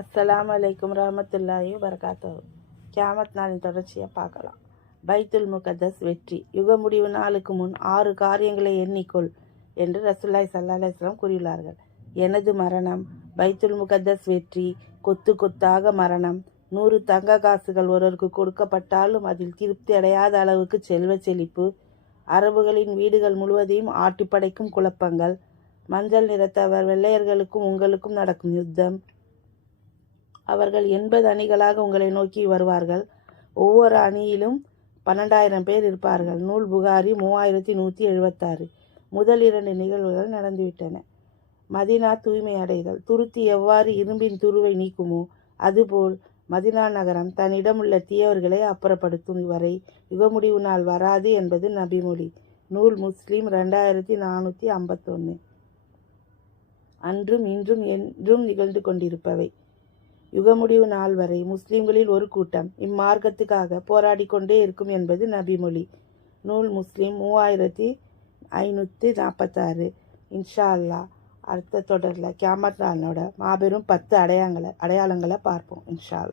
அஸ்ஸலாமு அலைக்கும் ரஹமத்துல்லாஹி வபரகாத்துஹு. கியாமத் நாளின் தொடர்ச்சியை பார்க்கலாம். பைத்துல் முகத்தஸ் வெற்றி. யுக முடிவு நாளுக்கு முன் 6 காரியங்களை எண்ணிக்கொள் என்று ரசூலுல்லாஹி ஸல்லல்லாஹு அலைஹி வஸல்லம் கூறியுள்ளார்கள். எனது மரணம், பைத்துல் முகத்தஸ் வெற்றி, கொத்து கொத்தாக மரணம், 100 தங்க காசுகள் ஒருவருக்கு கொடுக்கப்பட்டாலும் அதில் திருப்தி அடையாத அளவுக்கு செல்வ செழிப்பு, அரபுகளின் வீடுகள் முழுவதையும் ஆட்டி படைக்கும் குழப்பங்கள், மஞ்சள் நிறத்தவர் வெள்ளையர்களுக்கும் உங்களுக்கும் நடக்கும் யுத்தம், அவர்கள் 80 அணிகளாக உங்களை நோக்கி வருவார்கள், ஒவ்வொரு அணியிலும் 12,000 பேர் இருப்பார்கள். நூல் புகாரி 3176. முதல் 2 நிகழ்வுகள் நடந்துவிட்டன. மதினா தூய்மை அடைதல். துருத்தி எவ்வாறு இரும்பின் துருவை நீக்குமோ அதுபோல் மதினா நகரம் தன்னிடமுள்ள தீயவர்களை அப்புறப்படுத்தும் வரை யுகமுடிவு நாள் வராது என்பது நபிமொழி. நூல் முஸ்லிம் 2451. அன்றும் இன்றும் என்றும் நிகழ்ந்து கொண்டிருப்பவை. யுகமுடிவு நாள் வரை முஸ்லிம்களில் ஒரு கூட்டம் இம்மார்க்கத்துக்காக போராடி கொண்டே இருக்கும் என்பது நபிமொழி. நூல் முஸ்லிம் 3546. இன்ஷா அல்லாஹ் அடுத்த தொடரில் கியாமத் நாளோட மாபெரும் 10 அடையாளங்களை பார்ப்போம். இன்ஷா அல்லாஹ்.